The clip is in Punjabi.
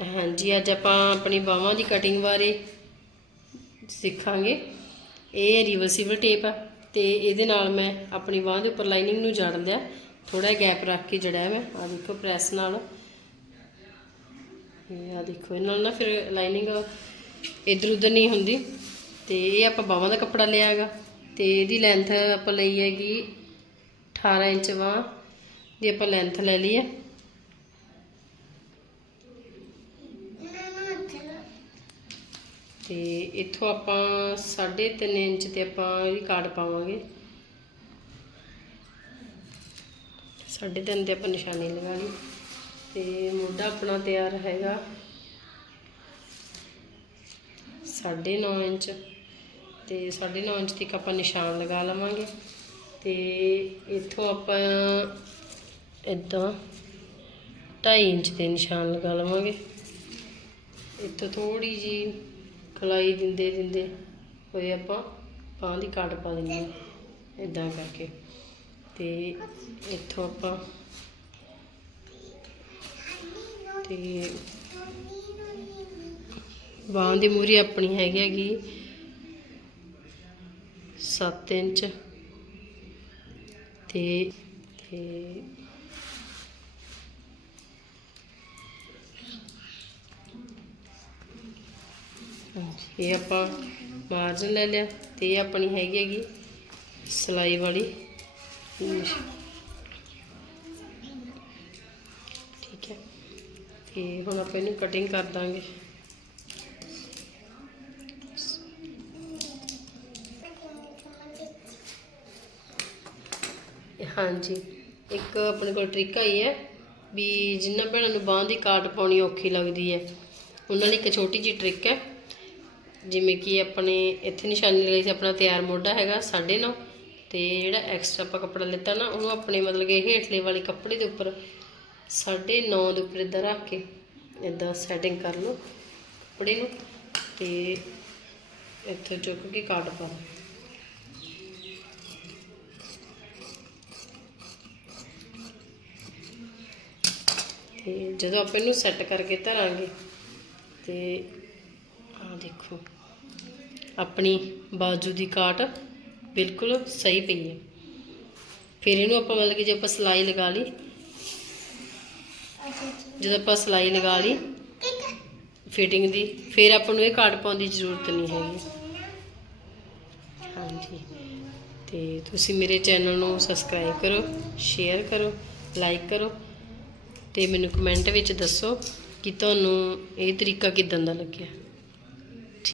ਹਾਂਜੀ, ਅੱਜ ਆਪਾਂ ਆਪਣੀ ਬਾਹਾਂ ਦੀ ਕਟਿੰਗ ਬਾਰੇ ਸਿੱਖਾਂਗੇ। ਇਹ ਰਿਵਰਸੀਬਲ ਟੇਪ ਆ ਤੇ ਇਹਦੇ ਨਾਲ ਮੈਂ ਆਪਣੀ ਬਾਹ ਦੇ ਉੱਪਰ ਲਾਈਨਿੰਗ ਨੂੰ ਜੜ ਲਿਆ ਥੋੜਾ ਗੈਪ ਰੱਖ ਕੇ ਜੜਿਆ ਮੈਂ। ਆ ਦੇਖੋ ਪ੍ਰੈਸ ਨਾਲ। ਇਹ ਆ ਦੇਖੋ, ਇਹਨਾਂ ਨਾਲ ਨਾ ਫਿਰ ਲਾਈਨਿੰਗ ਇਧਰ ਉਧਰ ਨਹੀਂ ਹੁੰਦੀ। ਤੇ ਇਹ ਆਪਾਂ ਬਾਹਾਂ ਦਾ ਕੱਪੜਾ ਲਿਆ ਹੈਗਾ। ਤੇ ਇਹਦੀ ਲੈਂਥ ਆਪਾਂ ਲਈ ਹੈਗੀ 18 ਇੰਚ ਬਾਂਹ। ਦੀ ਆਪਾਂ ਲੈਂਥ ਲੈ ਲਈ ਹੈ। ਤੇ ਇੱਥੋਂ ਆਪਾਂ 3.5 ਇੰਚ ਤੇ ਆਪਾਂ ਇਹਦੀ ਕਾਰਡ ਪਾਵਾਂਗੇ। 3.5 ਤੇ ਆਪਾਂ ਨਿਸ਼ਾਨੀ ਲਗਾਣੀ ਤੇ ਮੋਢਾ ਆਪਣਾ ਤਿਆਰ ਹੈਗਾ 9.5 ਇੰਚ। ਤੇ 9.5 ਇੰਚ ਤੱਕ ਆਪਾਂ ਨਿਸ਼ਾਨ ਲਗਾ ਲਵਾਂਗੇ। ਤੇ ਇੱਥੋਂ ਆਪਾਂ ਇਦਾਂ 2.5 ਇੰਚ ਦੇ ਨਿਸ਼ਾਨ ਲਗਾ ਲਵਾਂਗੇ। ਇੱਥੋਂ ਥੋੜੀ ਜੀ ਖਲਾਈ ਦਿੰਦੇ ਦਿੰਦੇ ਹੋਏ ਆਪਾਂ ਬਾਂਹ ਦੀ ਕਾਟ ਪਾ ਦਿੰਦੇ ਹਾਂ ਇਦਾਂ ਕਰਕੇ। ਤੇ ਇੱਥੋਂ ਆਪਾਂ ਤੇ ਬਾਂਹ ਦੀ ਮੂਰੀ ਆਪਣੀ ਹੈਗੀ ਹੈਗੀ 7 ਇੰਚ। ਤੇ ਤੇ ਹਾਂਜੀ, ਇਹ ਆਪਾਂ ਮਾਰਜਨ ਲੈ ਲਿਆ ਤੇ ਇਹ ਆਪਣੀ ਹੈਗੀ ਹੈਗੀ ਸਲਾਈ ਵਾਲੀ ਨਿਸ਼- ਠੀਕ ਹੈ। ਤੇ ਹੁਣ ਆਪਾਂ ਇਹਨੂੰ ਕਟਿੰਗ ਕਰ ਦਾਂਗੇ। ਹਾਂਜੀ ਇੱਕ ਆਪਣੇ ਕੋਲ ਟ੍ਰਿਕ ਆਈ ਹੈ ਵੀ ਜਿੰਨਾ ਭੈਣਾਂ ਨੂੰ ਬਾਂਹ ਦੀ ਕਾਟ ਪਾਉਣੀ ਔਖੀ ਲੱਗਦੀ ਹੈ ਉਹਨਾਂ ਲਈ ਇੱਕ ਛੋਟੀ ਜਿਹੀ ਟ੍ਰਿਕ ਹੈ। ਜਿਵੇਂ ਕਿ ਆਪਣੇ ਇੱਥੇ ਨਿਸ਼ਾਨੀ ਲਈ ਸੀ, ਆਪਣਾ ਤਿਆਰ ਮੋਢਾ ਹੈਗਾ 9.5 ਤੇ ਜਿਹੜਾ ਐਕਸਟਰਾ ਆਪਾਂ ਕੱਪੜਾ ਲਿੱਤਾ ਨਾ, ਉਹਨੂੰ ਆਪਣੇ ਮਤਲਬ ਕਿ ਹੇਠਲੇ ਵਾਲੇ ਕੱਪੜੇ ਦੇ ਉੱਪਰ 9.5 ਦੇ ਉੱਪਰ ਇਦਾਂ ਰੱਖ ਕੇ ਇਦਾਂ ਸੈਟਿੰਗ ਕਰ ਲਓ ਕੱਪੜੇ ਨੂੰ ਤੇ ਇੱਥੇ ਚੁੱਕ ਕੇ ਕਾਟ ਪਾ ਲਓ ਤੇ ਜਦੋਂ ਆਪਾਂ ਇਹਨੂੰ ਸੈੱਟ ਕਰਕੇ ਧਰਾਂਗੇ, ਤੇ ਆ ਦੇਖੋ। ਆਪਣੀ ਬਾਜੂ ਦੀ ਕਾਟ ਬਿਲਕੁਲ ਸਹੀ ਪਈ ਹੈ। ਫਿਰ ਇਹਨੂੰ ਆਪਾਂ ਮਤਲਬ ਕਿ ਜੇ ਆਪਾਂ ਸਲਾਈ ਲਗਾ ਲਈ, ਜਦੋਂ ਆਪਾਂ ਸਲਾਈ ਲਗਾ ਲਈ ਫਿਟਿੰਗ ਦੀ, ਫਿਰ ਆਪਾਂ ਨੂੰ ਇਹ ਕਾਟ ਪਾਉਣ ਦੀ ਜ਼ਰੂਰਤ ਨਹੀਂ ਹੈਗੀ। ਹਾਂਜੀ। ਤੇ ਤੁਸੀਂ ਮੇਰੇ ਚੈਨਲ ਨੂੰ ਸਬਸਕ੍ਰਾਈਬ ਕਰੋ ਸ਼ੇਅਰ ਕਰੋ ਲਾਈਕ ਕਰੋ, ਤੇ ਮੈਨੂੰ ਕਮੈਂਟ ਵਿੱਚ ਦੱਸੋ ਕਿ ਤੁਹਾਨੂੰ ਇਹ ਤਰੀਕਾ ਕਿਦਾਂ ਦਾ ਲੱਗਿਆ।